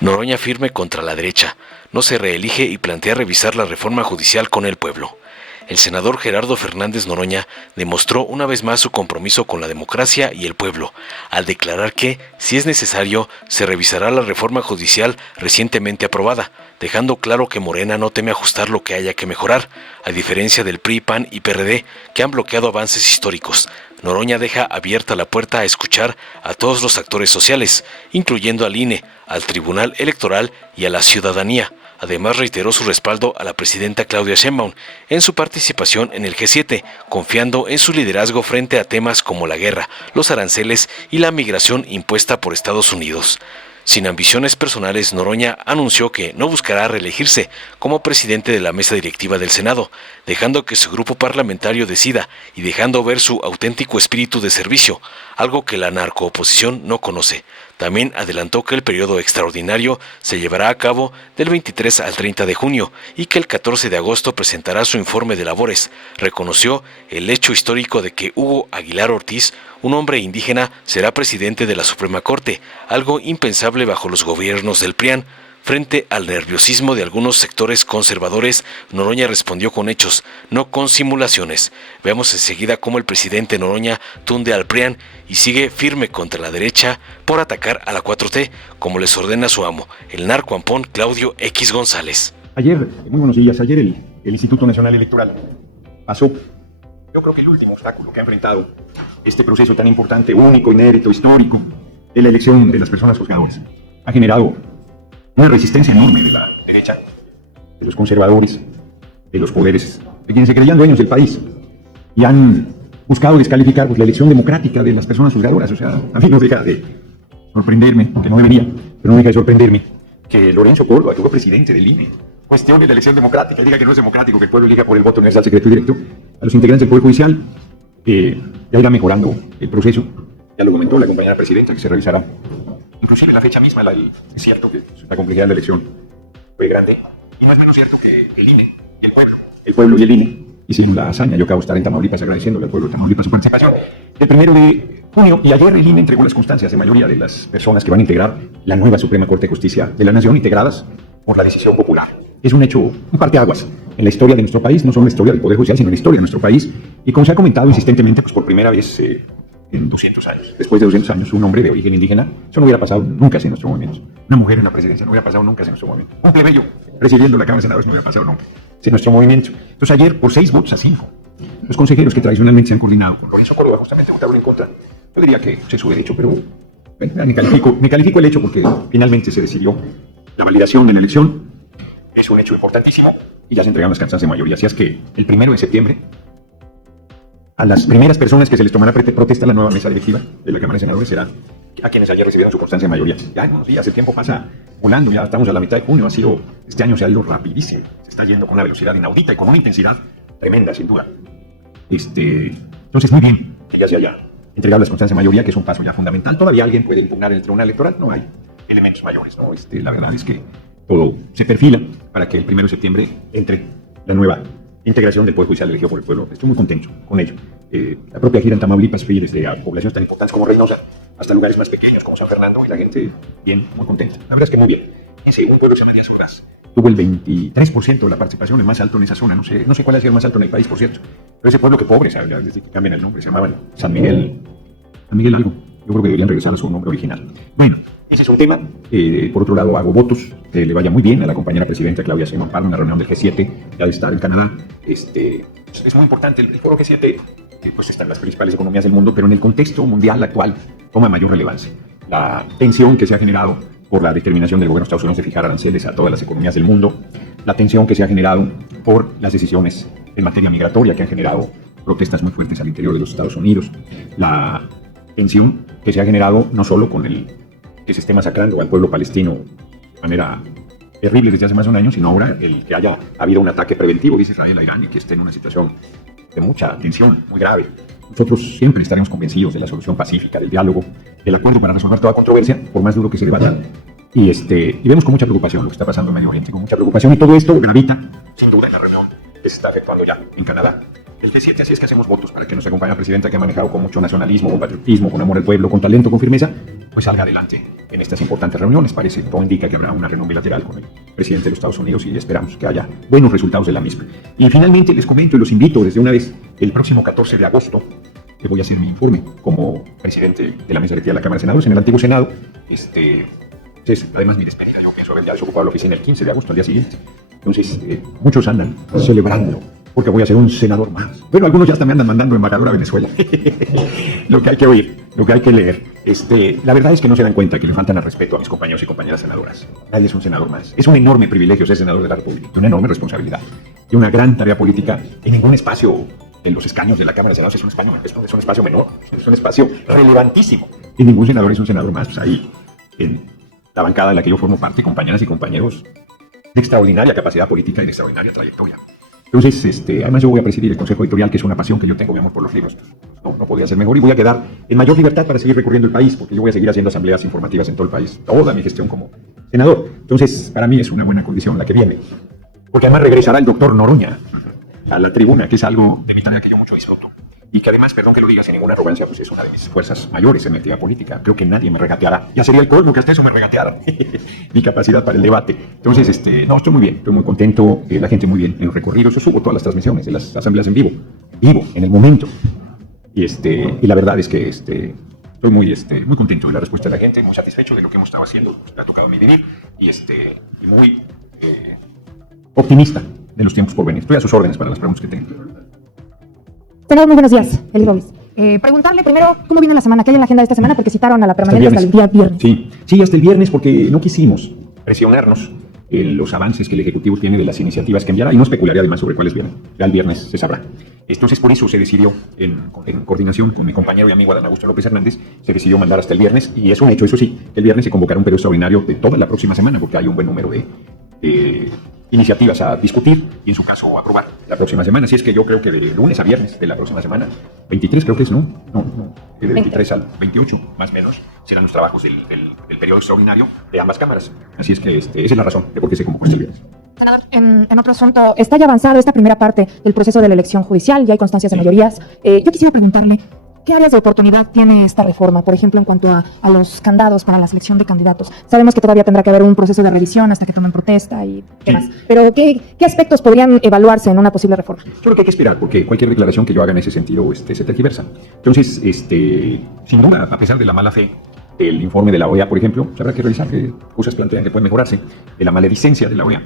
Noroña firme contra la derecha, no se reelige y plantea revisar la reforma judicial con el pueblo. El senador Gerardo Fernández Noroña demostró una vez más su compromiso con la democracia y el pueblo, al declarar que, si es necesario, se revisará la reforma judicial recientemente aprobada, dejando claro que Morena no teme ajustar lo que haya que mejorar, a diferencia del PRI, PAN y PRD, que han bloqueado avances históricos. Noroña deja abierta la puerta a escuchar a todos los actores sociales, incluyendo al INE, al Tribunal Electoral y a la ciudadanía. Además, reiteró su respaldo a la presidenta Claudia Sheinbaum en su participación en el G7, confiando en su liderazgo frente a temas como la guerra, los aranceles y la migración impuesta por Estados Unidos. Sin ambiciones personales, Noroña anunció que no buscará reelegirse como presidente de la mesa directiva del Senado, dejando que su grupo parlamentario decida y dejando ver su auténtico espíritu de servicio, algo que la narcooposición no conoce. También adelantó que el periodo extraordinario se llevará a cabo del 23 al 30 de junio y que el 14 de agosto presentará su informe de labores. Reconoció el hecho histórico de que Hugo Aguilar Ortiz, un hombre indígena, será presidente de la Suprema Corte, algo impensable bajo los gobiernos del PRIAN. Frente al nerviosismo de algunos sectores conservadores, Noroña respondió con hechos, no con simulaciones. Veamos enseguida cómo el presidente Noroña tunde al PRIAN y sigue firme contra la derecha por atacar a la 4T, como les ordena su amo, el narcoampón Claudio X González. Ayer, muy buenos días, el Instituto Nacional Electoral pasó, yo creo que el último obstáculo que ha enfrentado este proceso tan importante, único, inédito, histórico, de la elección de las personas juzgadoras. Ha generado una resistencia enorme de la derecha, de los conservadores, de los poderes, de quienes se creían dueños del país y han buscado descalificar la elección democrática de las personas juzgadoras. O sea, a mí no deja de sorprenderme, aunque no debería, pero no deja de sorprenderme que Lorenzo Córdoba, que fue presidente del INE, cuestione la elección democrática y diga que no es democrático que el pueblo elija por el voto universal, secreto y directo a los integrantes del Poder Judicial. Ya irá mejorando el proceso, ya lo comentó la compañera presidenta, que se revisará. Inclusive la fecha misma, es cierto que la complejidad de la elección fue grande, y no es menos cierto que el INE y el pueblo y el INE hicieron la hazaña. Yo acabo de estar en Tamaulipas agradeciéndole al pueblo de Tamaulipas su participación. El 1 de junio, y ayer el INE entregó las constancias de mayoría de las personas que van a integrar la nueva Suprema Corte de Justicia de la Nación, integradas por la decisión popular. Es un hecho, un parteaguas en la historia de nuestro país, no solo en la historia del Poder Judicial, sino en la historia de nuestro país, y como se ha comentado insistentemente, pues por primera vez en 200 años, después de 200 años, un hombre de origen indígena, eso no hubiera pasado nunca sin nuestro movimiento. Una mujer en la presidencia no hubiera pasado nunca sin nuestro movimiento. Un plebeyo presidiendo la Cámara de Senadores no hubiera pasado nunca sin nuestro movimiento. Entonces ayer, por 6 votos a 5, los consejeros que tradicionalmente se han coordinado con Lorenzo Córdoba justamente votaron en contra. Yo diría que es su derecho, pero bueno, me califico el hecho porque finalmente se decidió la validación de la elección. Es un hecho importantísimo y ya se entregaron las cartas de mayoría. Así es que el 1 de septiembre, a las primeras personas que se les tomará protesta a la nueva mesa directiva de la Cámara de Senadores será a quienes ayer recibieron su constancia de mayoría. Ya en unos días, el tiempo pasa volando, ya estamos a la mitad de junio, este año se ha ido rapidísimo, se está yendo con una velocidad inaudita y con una intensidad tremenda, sin duda. Entonces, muy bien, que ya se haya entregado las constancias de mayoría, que es un paso ya fundamental. Todavía alguien puede impugnar en el Tribunal Electoral, no hay elementos mayores, ¿no? La verdad es que todo se perfila para que el 1 de septiembre entre la nueva integración del Poder Judicial elegido por el pueblo. Estoy muy contento con ello. La propia gira en Tamaulipas fue desde a poblaciones tan importantes como Reynosa hasta lugares más pequeños como San Fernando, y la gente bien, muy contenta. La verdad es que muy bien. Un pueblo que se llama Díaz Ordaz tuvo el 23% de la participación, el más alto en esa zona. No sé cuál ha sido el más alto en el país, por cierto. Pero ese pueblo que pobre, ¿sabes? Desde que cambian el nombre, se llamaban San Miguel algo. Yo creo que deberían regresar a su nombre original. Bueno, ese es un tema. Por otro lado, hago votos. Que le vaya muy bien a la compañera presidenta Claudia Sheinbaum para una reunión del G7, ya de estar en Canadá. Es muy importante. El foro G7 pues está en las principales economías del mundo, pero en el contexto mundial actual toma mayor relevancia. La tensión que se ha generado por la determinación del gobierno de Estados Unidos de fijar aranceles a todas las economías del mundo, la tensión que se ha generado por las decisiones en materia migratoria que han generado protestas muy fuertes al interior de los Estados Unidos, la tensión que se ha generado no solo con el que se esté masacrando al pueblo palestino de manera terrible desde hace más de un año, sino ahora el que haya habido un ataque preventivo, dice Israel, a Irán, y que esté en una situación de mucha tensión, muy grave. Nosotros siempre estaremos convencidos de la solución pacífica, del diálogo, del acuerdo para resolver toda controversia, por más duro que se debata. Y vemos con mucha preocupación lo que está pasando en Medio Oriente, con mucha preocupación, y todo esto gravita, sin duda, en la reunión que se está efectuando ya en Canadá. El G7, así es que hacemos votos para que nos acompañe la presidenta, que ha manejado con mucho nacionalismo, con patriotismo, con amor al pueblo, con talento, con firmeza, pues salga adelante en estas importantes reuniones. Parece, todo indica que habrá una reunión bilateral con el presidente de los Estados Unidos y esperamos que haya buenos resultados de la misma. Y finalmente les comento y los invito desde una vez, el próximo 14 de agosto, que voy a hacer mi informe como presidente de la mesa directiva de la Cámara de Senadores en el antiguo Senado. Es además mi despedida. Yo pienso haber ya desocupado la oficina el 15 de agosto, al día siguiente. Entonces, muchos andan celebrando porque voy a ser un senador más. Bueno, algunos ya hasta me andan mandando embajador a Venezuela. Lo que hay que oír, lo que hay que leer. La verdad es que no se dan cuenta que le faltan al respeto a mis compañeros y compañeras senadoras. Nadie es un senador más. Es un enorme privilegio ser senador de la República, una enorme responsabilidad y una gran tarea política. En ningún espacio en los escaños de la Cámara de Senadores es un espacio menor, es un espacio relevantísimo. Y ningún senador es un senador más. Pues ahí, en la bancada de la que yo formo parte, compañeras y compañeros de extraordinaria capacidad política y de extraordinaria trayectoria. Entonces, además yo voy a presidir el Consejo Editorial, que es una pasión que yo tengo, mi amor por los libros. No podía ser mejor y voy a quedar en mayor libertad para seguir recorriendo el país, porque yo voy a seguir haciendo asambleas informativas en todo el país, toda mi gestión como senador. Entonces, para mí es una buena condición la que viene, porque además regresará el doctor Noroña a la tribuna, que es algo de mi tarea que yo mucho disfruto. Y que además, perdón que lo diga sin ninguna arrogancia, pues es una de mis fuerzas mayores en mi actividad política. Creo que nadie me regateará. Ya sería el colmo que hasta eso me regatearan. Mi capacidad para el debate. Entonces, estoy muy bien, estoy muy contento. La gente muy bien en los recorridos. Yo subo todas las transmisiones de las asambleas en vivo, en el momento. Y la verdad es que estoy muy contento de la respuesta de la gente, muy satisfecho de lo que hemos estado haciendo. Pues, me ha tocado a mí venir y muy optimista de los tiempos por venir. Estoy a sus órdenes para las preguntas que tengan. Senador, muy buenos días. Eli Robles. Preguntarle primero cómo viene la semana, qué hay en la agenda de esta semana, porque citaron a la permanente hasta el día viernes. Sí, hasta el viernes, porque no quisimos presionarnos en los avances que el Ejecutivo tiene de las iniciativas que enviará, y no especularía además sobre cuáles vienen. Ya el viernes se sabrá. Entonces, por eso se decidió, en coordinación con mi compañero y amigo Adán Augusto López Hernández, se decidió mandar hasta el viernes, y es un hecho, eso sí, el viernes se convocará un periodo extraordinario de toda la próxima semana, porque hay un buen número de iniciativas a discutir y en su caso a aprobar la próxima semana. Así es que yo creo que de lunes a viernes de la próxima semana, 23 creo que es, ¿no? De 23 al 28 más o menos serán los trabajos del periodo extraordinario de ambas cámaras. Así es que esa es la razón de por qué se convocó este viernes. Senador, en otro asunto, está ya avanzado esta primera parte del proceso de la elección judicial, ya hay constancias de mayorías. Yo quisiera preguntarle, ¿qué áreas de oportunidad tiene esta reforma? Por ejemplo, en cuanto a los candados para la selección de candidatos. Sabemos que todavía tendrá que haber un proceso de revisión hasta que tomen protesta y demás. Sí. Pero, ¿qué aspectos podrían evaluarse en una posible reforma? Yo creo que hay que esperar, porque cualquier declaración que yo haga en ese sentido se tergiversa. Entonces, sin duda, a pesar de la mala fe, el informe de la OEA, por ejemplo, habrá que revisar qué cosas plantean que pueden mejorarse, de la maledicencia de la OEA,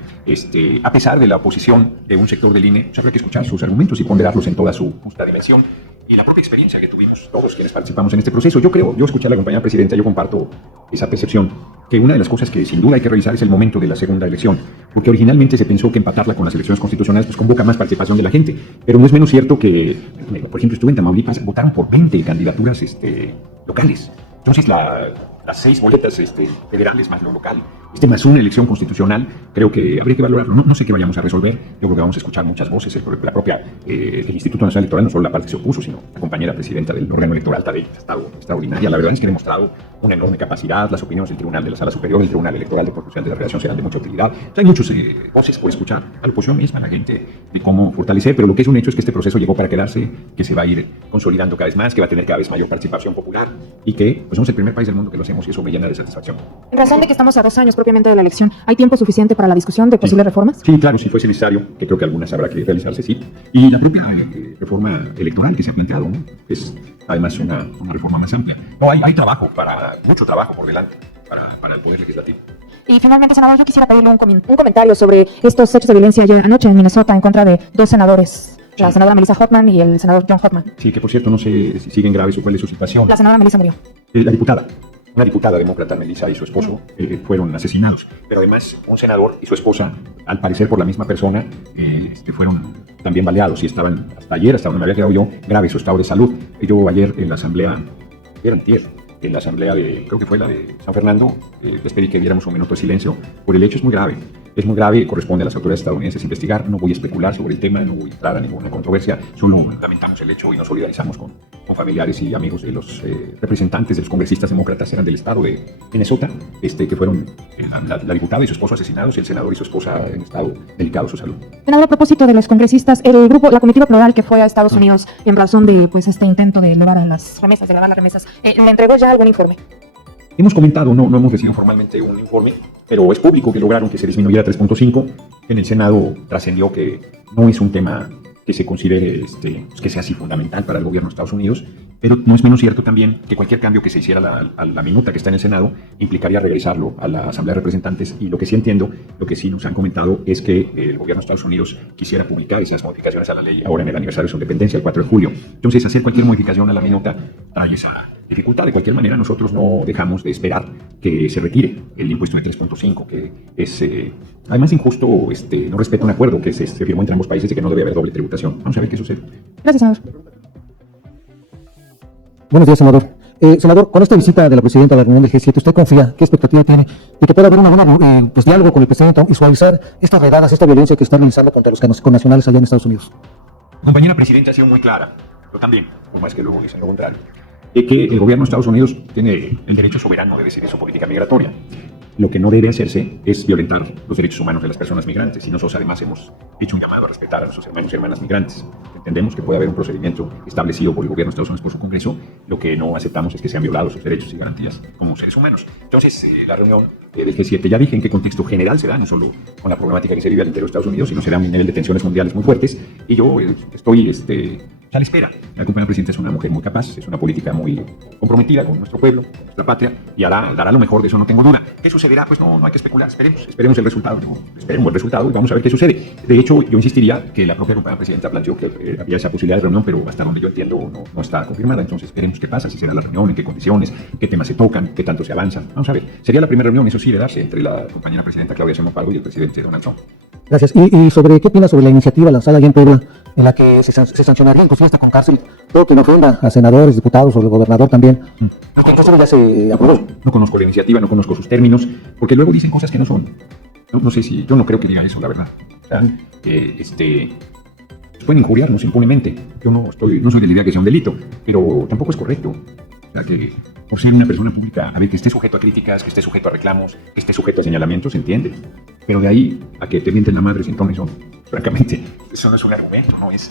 a pesar de la oposición de un sector del INE, habrá que escuchar sus argumentos y ponderarlos en toda su justa dimensión. Y la propia experiencia que tuvimos todos quienes participamos en este proceso, yo escuché a la compañera presidenta, yo comparto esa percepción, que una de las cosas que sin duda hay que revisar es el momento de la segunda elección, porque originalmente se pensó que empatarla con las elecciones constitucionales pues convoca más participación de la gente, pero no es menos cierto que, por ejemplo, estuve en Tamaulipas, votaron por 20 candidaturas locales. Entonces las 6 boletas federales más lo local, más una elección constitucional, creo que habría que valorarlo. No sé qué vayamos a resolver, yo creo que vamos a escuchar muchas voces, la propia el Instituto Nacional Electoral, no solo la parte que se opuso, sino la compañera presidenta del órgano electoral, Tadei, ha estado extraordinaria. La verdad es que ha demostrado una enorme capacidad. Las opiniones del Tribunal de la Sala Superior, del Tribunal Electoral de Corrupción de la Redacción serán de mucha utilidad. Hay muchas voces por escuchar, a la oposición misma, a la gente, de cómo fortalecer, pero lo que es un hecho es que este proceso llegó para quedarse, que se va a ir consolidando cada vez más, que va a tener cada vez mayor participación popular y que pues somos el primer país del mundo que lo hacemos y eso me llena de satisfacción. En razón de que estamos a 2 años propiamente de la elección, ¿hay tiempo suficiente para la discusión de posibles reformas? Sí, claro, si fuese necesario, que creo que algunas habrá que realizarse, sí. Y la propia reforma electoral que se ha planteado, ¿no? Es además una reforma más amplia. No, hay mucho trabajo por delante para el Poder Legislativo. Y finalmente, senador, yo quisiera pedirle un comentario sobre estos hechos de violencia ayer anoche en Minnesota en contra de 2 senadores. La senadora Melissa Hoffman y el senador John Hoffman. Sí, que por cierto no sé si siguen graves o cuál es su situación. La senadora Melissa murió. Una diputada demócrata, Melissa, y su esposo fueron asesinados. Pero además, un senador y su esposa, al parecer por la misma persona, fueron también baleados y estaban, hasta donde me había quedado yo, grave su estado de salud. Yo ayer en la asamblea, en la asamblea creo que fue la de San Fernando, les pedí que diéramos un minuto de silencio por el hecho. Es muy grave, corresponde a las autoridades estadounidenses investigar. No voy a especular sobre el tema, no voy a entrar a ninguna controversia, solo lamentamos el hecho y nos solidarizamos con familiares y amigos de los representantes de los congresistas demócratas eran del estado de Minnesota, que fueron la diputada y su esposo asesinados y el senador y su esposa en estado delicado de su salud. Senador, a propósito de los congresistas, la comitiva plural que fue a Estados Unidos en razón de este intento de elevar las remesas, ¿le entregó ya algún informe? hemos comentado, no hemos recibido formalmente un informe, pero es público que lograron que se disminuyera 3.5. En el Senado trascendió que no es un tema que se considere que sea así fundamental para el gobierno de Estados Unidos, pero no es menos cierto también que cualquier cambio que se hiciera a la minuta que está en el Senado implicaría regresarlo a la Asamblea de Representantes, y lo que sí entiendo, lo que sí nos han comentado es que el gobierno de Estados Unidos quisiera publicar esas modificaciones a la ley ahora en el aniversario de su independencia, el 4 de julio. Entonces, hacer cualquier modificación a la minuta trae esa dificultad. De cualquier manera, nosotros no dejamos de esperar que se retire el impuesto de 3.5, que es además injusto, no respeta un acuerdo que se firmó entre ambos países de que no debe haber doble tributación. Vamos a ver qué sucede. Gracias, senador. Buenos días, senador. Senador, con esta visita de la presidenta a la reunión del G7, ¿usted confía, qué expectativa tiene de que pueda haber una buena diálogo con el presidente y suavizar estas redadas, esta violencia que está realizando contra los connacionales allá en Estados Unidos? La compañera presidenta ha sido muy clara, yo también, no más que luego dicen lo contrario, de que el gobierno de Estados Unidos tiene el derecho soberano de decidir su política migratoria. Lo que no debe hacerse es violentar los derechos humanos de las personas migrantes, y nosotros además hemos hecho un llamado a respetar a nuestros hermanos y hermanas migrantes. Entendemos que puede haber un procedimiento establecido por el gobierno de Estados Unidos por su Congreso. Lo que no aceptamos es que sean violados sus derechos y garantías como seres humanos. Entonces, la reunión del G7, ya dije en qué contexto general se da, no solo con la problemática que se vive al interior de Estados Unidos, sino se da un nivel de tensiones mundiales muy fuertes, y yo estoy a la espera. La compañera presidenta es una mujer muy capaz, es una política muy comprometida con nuestro pueblo, con nuestra patria, y dará lo mejor, de eso no tengo duda. ¿Qué sucederá? Pues no hay que especular, esperemos el resultado, esperemos el resultado y vamos a ver qué sucede. De hecho, yo insistiría que la propia compañera presidenta planteó que había esa posibilidad de reunión, pero hasta donde yo entiendo no está confirmada. Entonces veremos qué pasa, si será la reunión, en qué condiciones, qué temas se tocan, qué tanto se avanza. Vamos a ver. Sería la primera reunión, eso sí, de darse entre la compañera presidenta Claudia Sheinbaum Pardo y el presidente Donald Trump. Gracias. ¿Y sobre qué opina sobre la iniciativa lanzada allá en Puebla, en la que se sancionaría inclusive hasta con cárcel todo quien ofenda a senadores, diputados o el gobernador también? Entonces ya se aprobó. No conozco la iniciativa, no conozco sus términos, porque luego dicen cosas que no son. No sé si, yo no creo que digan eso, la verdad. O sea, pueden injuriarnos impunemente. Yo no soy de la idea que sea un delito, pero tampoco es correcto. O sea, que por ser una persona pública, a ver, que esté sujeto a críticas, que esté sujeto a reclamos, que esté sujeto a señalamientos, se entiende. Pero de ahí a que te mienten la madre sin ton ni son, francamente, eso no es un argumento, no es.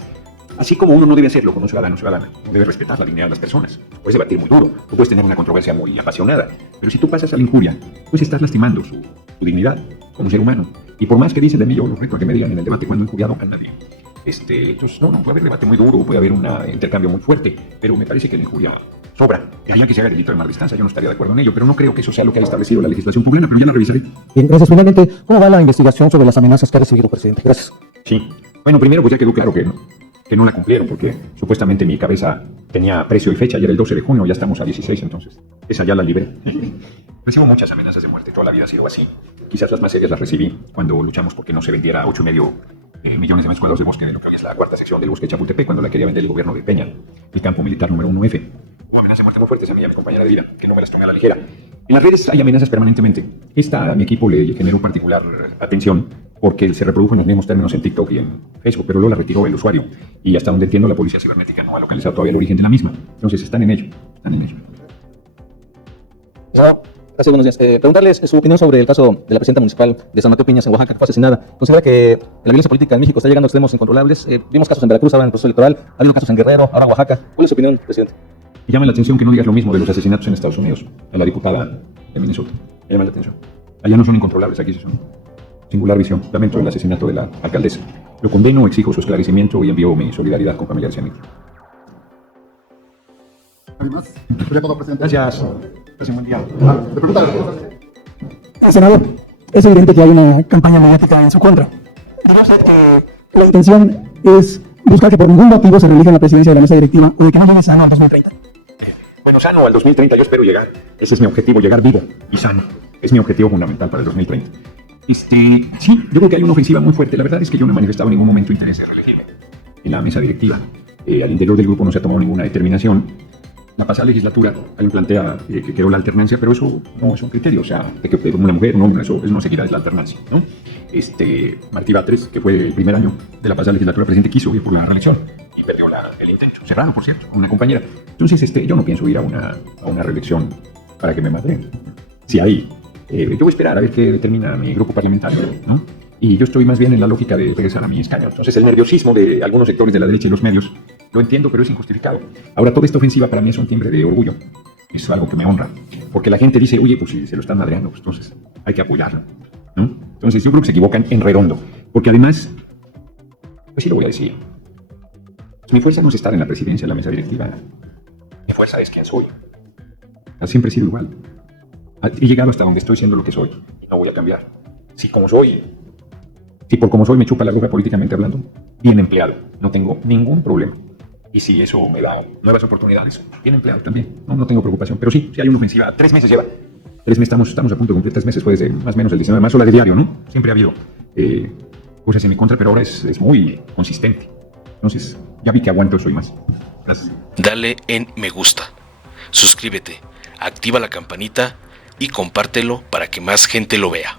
Así como uno no debe hacerlo con un ciudadano o ciudadana, uno debe respetar la dignidad de las personas. Puedes debatir muy duro, tú puedes tener una controversia muy apasionada, pero si tú pasas a la injuria, pues estás lastimando su dignidad como ser humano. Y por más que dicen de mí, yo los reto a que me digan en el debate cuando he injuriado a nadie. Entonces, no, puede haber debate muy duro, puede haber un intercambio muy fuerte, pero me parece que la injuria sobra. Que haya que se haga delito de mala distancia, yo no estaría de acuerdo en ello, pero no creo que eso sea lo que ha establecido la legislación poblana, pero ya la revisaré. Bien, gracias. Finalmente, ¿cómo va la investigación sobre las amenazas que ha recibido, presidente? Gracias. Sí. Bueno, primero pues ya quedó claro que no la cumplieron, porque supuestamente mi cabeza tenía precio y fecha, ya era el 12 de junio, ya estamos a 16, entonces esa ya la libré. Recibo muchas amenazas de muerte, toda la vida ha sido así. Quizás las más serias las recibí cuando luchamos porque no se vendiera 8,5 millones de metros cuadrados de bosque de lo que hoy es la cuarta sección del bosque de Chapultepec, cuando la quería vender el gobierno de Peña, el campo militar número 1F. Hubo amenazas de muerte muy fuertes a mí y a mi compañera de vida, que no me las tomé a la ligera. En las redes hay amenazas permanentemente. Esta a mi equipo le generó particular atención porque se reprodujo en los mismos términos en TikTok y en Facebook, pero luego la retiró el usuario. Y hasta donde entiendo, la policía cibernética no ha localizado todavía el origen de la misma. Entonces están en ello. Gracias, buenos días. Preguntarles su opinión sobre el caso de la presidenta municipal de San Mateo Piñas en Oaxaca, que fue asesinada. ¿Considera que la violencia política en México está llegando a extremos incontrolables? Vimos casos en Veracruz, ahora en el proceso electoral, ha habido casos en Guerrero, ahora en Oaxaca. ¿Cuál es su opinión, presidente? Y llama la atención que no digas lo mismo de los asesinatos en Estados Unidos, a la diputada de Minnesota. Me llama la atención. Allá no son incontrolables, aquí sí son. Singular visión. Lamento el asesinato de la alcaldesa. Lo condeno, exijo su esclarecimiento y envío mi solidaridad con familiares y amigos. Además, sería todo, presidente. Gracias. Gracias, buen día. Le pregunto. Senador, es evidente que hay una campaña mediática en su contra. Diría usted que la intención es buscar que por ningún motivo se reelija en la presidencia de la mesa directiva o de que no llegue sano al 2030. Bueno, sano al 2030 yo espero llegar. Ese es mi objetivo, llegar vivo y sano. Es mi objetivo fundamental para el 2030. Sí, yo creo que hay una ofensiva muy fuerte. La verdad es que yo no he manifestado en ningún momento interés de reelegirme en la mesa directiva. Al interior del grupo no se ha tomado ninguna determinación. La pasada legislatura alguien plantea que quedó la alternancia, pero eso no es un criterio. O sea, de que una mujer, un hombre, eso no seguirá, es la alternancia, ¿no? Martí Batres, que fue el primer año de la pasada legislatura, presidente, quiso ir por una reelección y perdió el intento. Serrano, por cierto, con una compañera. Entonces, yo no pienso ir a una reelección para que me maten. Si hay, yo voy a esperar a ver qué determina mi grupo parlamentario, ¿no? Y yo estoy más bien en la lógica de regresar a mi escaño. Entonces, el nerviosismo de algunos sectores de la derecha y los medios lo entiendo, pero es injustificado. Ahora, toda esta ofensiva para mí es un timbre de orgullo. Es algo que me honra. Porque la gente dice, oye, pues si se lo están madreando, pues entonces hay que apoyarlo, ¿no? Entonces yo creo que se equivocan en redondo. Porque además, pues sí lo voy a decir, pues mi fuerza no es estar en la presidencia de la mesa directiva. Mi fuerza es quién soy. Siempre he sido igual. He llegado hasta donde estoy siendo lo que soy. Y no voy a cambiar. Si por como soy me chupa la boca políticamente hablando, bien empleado. No tengo ningún problema. Y si eso me da nuevas oportunidades, bien empleado también. No tengo preocupación. Pero sí hay una ofensiva. 3 meses lleva. 3 meses, estamos a punto de cumplir 3 meses. Fue desde más o menos el 19 de marzo, la de diario, ¿no? Siempre ha habido cosas en mi contra, pero ahora es muy consistente. Entonces, ya vi que aguanto eso y más. Gracias. Dale en me gusta, suscríbete, activa la campanita y compártelo para que más gente lo vea.